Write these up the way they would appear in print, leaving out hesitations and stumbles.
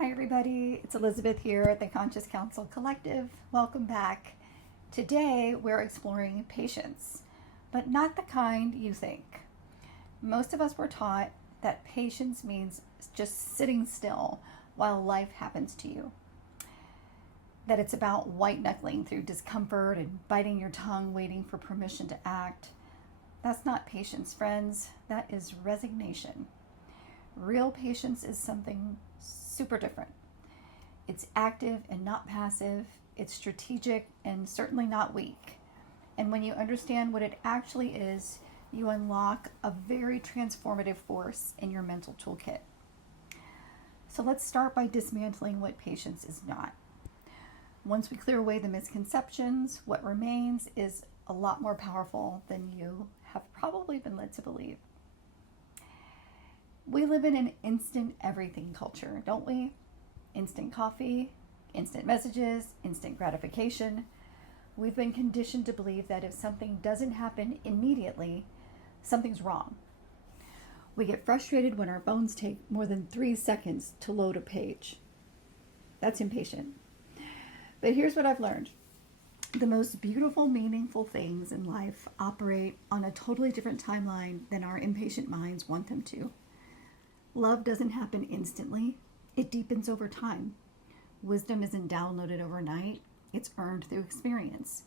Hi everybody, it's Elizabeth here at the Conscious Counsel Collective. Welcome back. Today we're exploring patience, but not the kind you think. Most of us were taught that patience means just sitting still while life happens to you. That it's about white knuckling through discomfort and biting your tongue waiting for permission to act. That's not patience, friends. That is resignation. Real patience is something super different. It's active and not passive. It's strategic and certainly not weak. And when you understand what it actually is, you unlock a very transformative force in your mental toolkit. So let's start by dismantling what patience is not. Once we clear away the misconceptions, what remains is a lot more powerful than you have probably been led to believe. We live in an instant everything culture, don't we? Instant coffee, instant messages, instant gratification. We've been conditioned to believe that if something doesn't happen immediately, something's wrong. We get frustrated when our phones take more than 3 seconds to load a page. That's impatient. But here's what I've learned. The most beautiful, meaningful things in life operate on a totally different timeline than our impatient minds want them to. Love doesn't happen instantly. It deepens over time. Wisdom isn't downloaded overnight. It's earned through experience.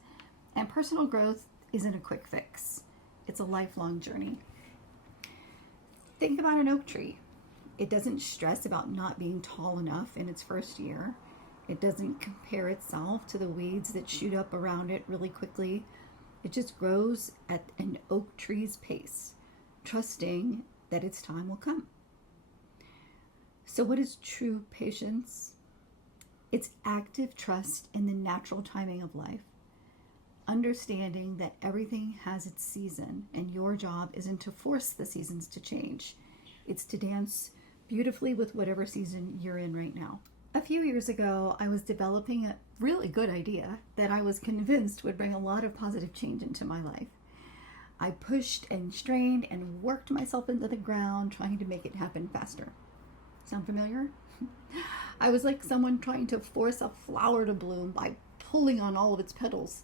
And personal growth isn't a quick fix. It's a lifelong journey. Think about an oak tree. It doesn't stress about not being tall enough in its first year. It doesn't compare itself to the weeds that shoot up around it really quickly. It just grows at an oak tree's pace, trusting that its time will come. So what is true patience? It's active trust in the natural timing of life. Understanding that everything has its season and your job isn't to force the seasons to change. It's to dance beautifully with whatever season you're in right now. A few years ago, I was developing a really good idea that I was convinced would bring a lot of positive change into my life. I pushed and strained and worked myself into the ground trying to make it happen faster. Sound familiar? I was like someone trying to force a flower to bloom by pulling on all of its petals.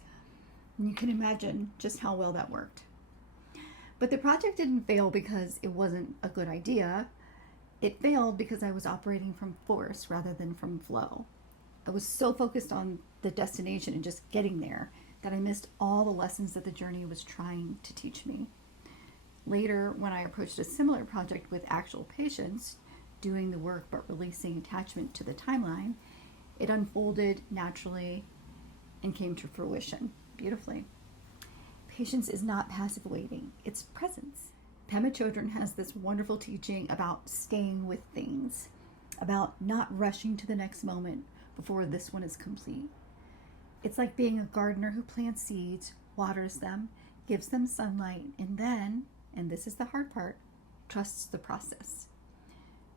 And you can imagine just how well that worked. But the project didn't fail because it wasn't a good idea. It failed because I was operating from force rather than from flow. I was so focused on the destination and just getting there that I missed all the lessons that the journey was trying to teach me. Later, when I approached a similar project with actual patience, doing the work but releasing attachment to the timeline, it unfolded naturally and came to fruition beautifully. Patience is not passive waiting, it's presence. Pema Chodron has this wonderful teaching about staying with things, about not rushing to the next moment before this one is complete. It's like being a gardener who plants seeds, waters them, gives them sunlight, and then, and this is the hard part, trusts the process.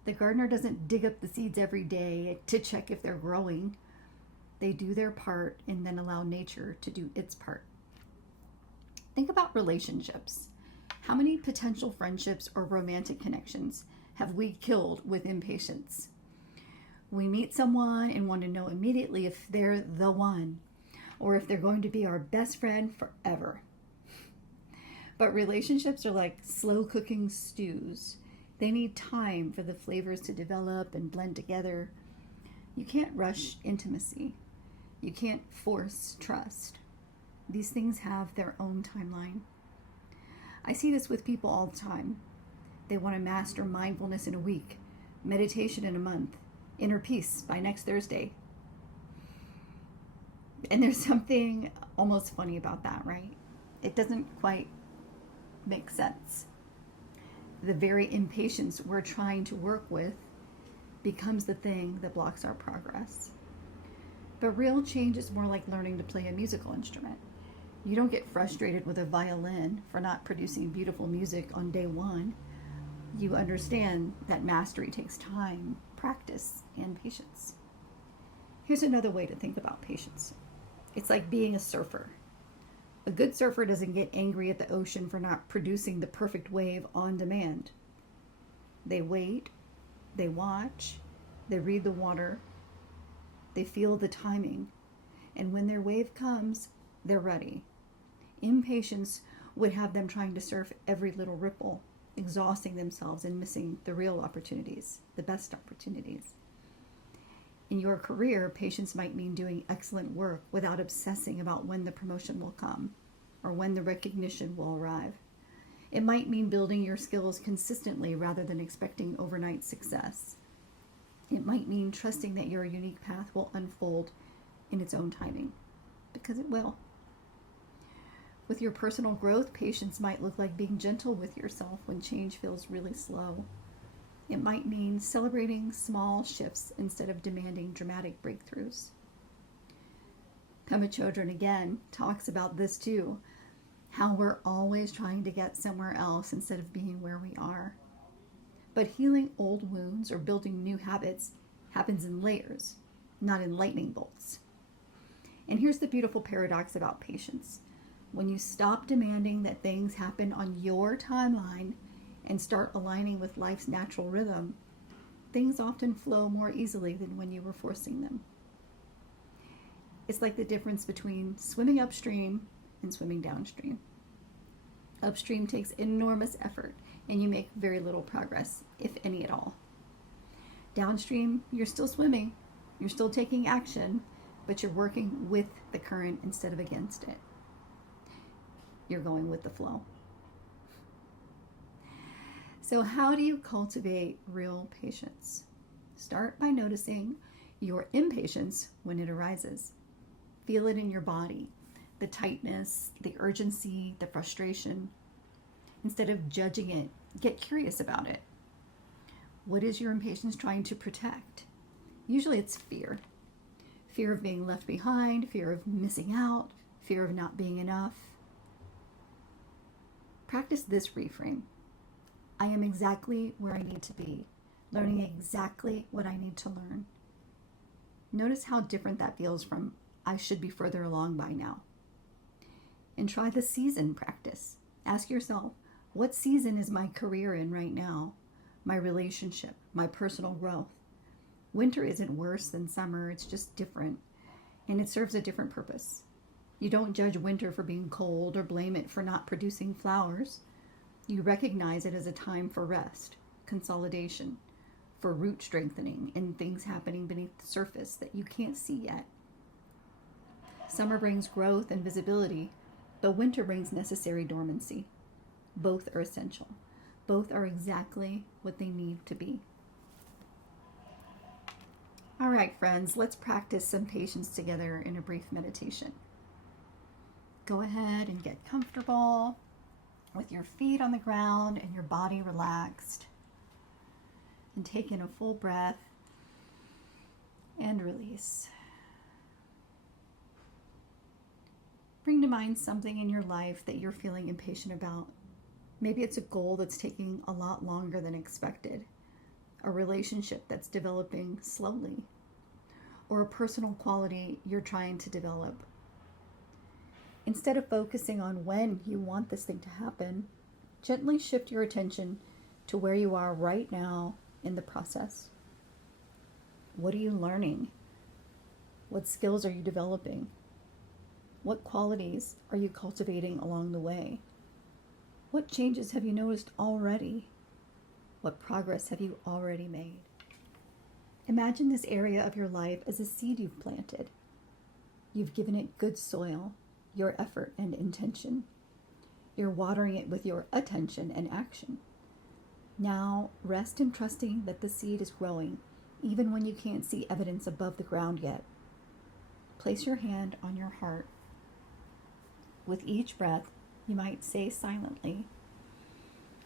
The gardener doesn't dig up the seeds every day to check if they're growing. They do their part and then allow nature to do its part. Think about relationships. How many potential friendships or romantic connections have we killed with impatience? We meet someone and want to know immediately if they're the one or if they're going to be our best friend forever. But relationships are like slow cooking stews. They need time for the flavors to develop and blend together. You can't rush intimacy. You can't force trust. These things have their own timeline. I see this with people all the time. They want to master mindfulness in a week, meditation in a month, inner peace by next Thursday. And there's something almost funny about that, right? It doesn't quite make sense. The very impatience we're trying to work with becomes the thing that blocks our progress. But real change is more like learning to play a musical instrument. You don't get frustrated with a violin for not producing beautiful music on day one. You understand that mastery takes time, practice, and patience. Here's another way to think about patience. It's like being a surfer. A good surfer doesn't get angry at the ocean for not producing the perfect wave on demand. They wait, they watch, They read the water. They feel the timing. And when their wave comes, they're ready. Impatience would have them trying to surf every little ripple, exhausting themselves and missing the real opportunities, the best opportunities. In your career, patience might mean doing excellent work without obsessing about when the promotion will come or when the recognition will arrive. It might mean building your skills consistently rather than expecting overnight success. It might mean trusting that your unique path will unfold in its own timing, because it will. With your personal growth, patience might look like being gentle with yourself when change feels really slow. It might mean celebrating small shifts instead of demanding dramatic breakthroughs. Pema Chodron again talks about this too, how we're always trying to get somewhere else instead of being where we are. But healing old wounds or building new habits happens in layers, not in lightning bolts. And here's the beautiful paradox about patience. When you stop demanding that things happen on your timeline and start aligning with life's natural rhythm, things often flow more easily than when you were forcing them. It's like the difference between swimming upstream and swimming downstream. Upstream takes enormous effort and you make very little progress, if any at all. Downstream, you're still swimming, you're still taking action, but you're working with the current instead of against it. You're going with the flow. So how do you cultivate real patience? Start by noticing your impatience when it arises. Feel it in your body, the tightness, the urgency, the frustration. Instead of judging it, get curious about it. What is your impatience trying to protect? Usually it's fear. Fear of being left behind, fear of missing out, fear of not being enough. Practice this reframe. I am exactly where I need to be, learning exactly what I need to learn. Notice how different that feels from I should be further along by now. And try the season practice. Ask yourself, what season is my career in right now? My relationship, my personal growth. Winter isn't worse than summer, it's just different. And it serves a different purpose. You don't judge winter for being cold or blame it for not producing flowers. You recognize it as a time for rest, consolidation, for root strengthening, and things happening beneath the surface that you can't see yet. Summer brings growth and visibility, but winter brings necessary dormancy. Both are essential. Both are exactly what they need to be. All right, friends, let's practice some patience together in a brief meditation. Go ahead and get comfortable with your feet on the ground and your body relaxed. And take in a full breath and release. Bring to mind something in your life that you're feeling impatient about. Maybe it's a goal that's taking a lot longer than expected, a relationship that's developing slowly, or a personal quality you're trying to develop. Instead of focusing on when you want this thing to happen, gently shift your attention to where you are right now in the process. What are you learning? What skills are you developing? What qualities are you cultivating along the way? What changes have you noticed already? What progress have you already made? Imagine this area of your life as a seed you've planted. You've given it good soil, your effort and intention. You're watering it with your attention and action. Now rest in trusting that the seed is growing, even when you can't see evidence above the ground yet. Place your hand on your heart. With each breath, you might say silently,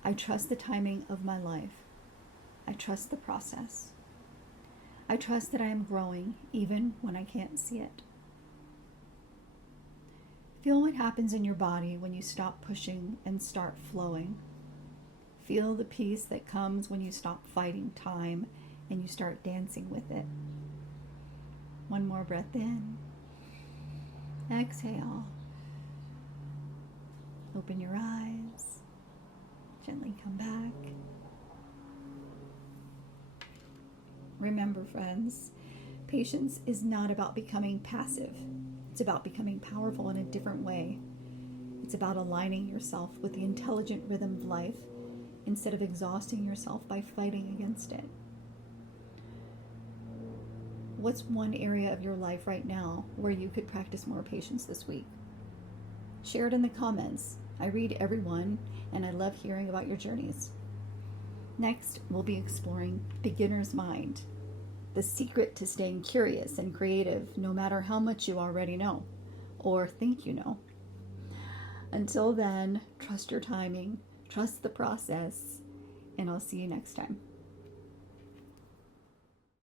I trust the timing of my life. I trust the process. I trust that I am growing even when I can't see it. Feel what happens in your body when you stop pushing and start flowing. Feel the peace that comes when you stop fighting time and you start dancing with it. One more breath in. Exhale. Open your eyes. Gently come back. Remember, friends, patience is not about becoming passive. It's about becoming powerful in a different way. It's about aligning yourself with the intelligent rhythm of life instead of exhausting yourself by fighting against it. What's one area of your life right now where you could practice more patience this week? Share it in the comments. I read everyone, and I love hearing about your journeys. Next, we'll be exploring beginner's mind, the secret to staying curious and creative no matter how much you already know or think you know. Until then, trust your timing, trust the process, and I'll see you next time.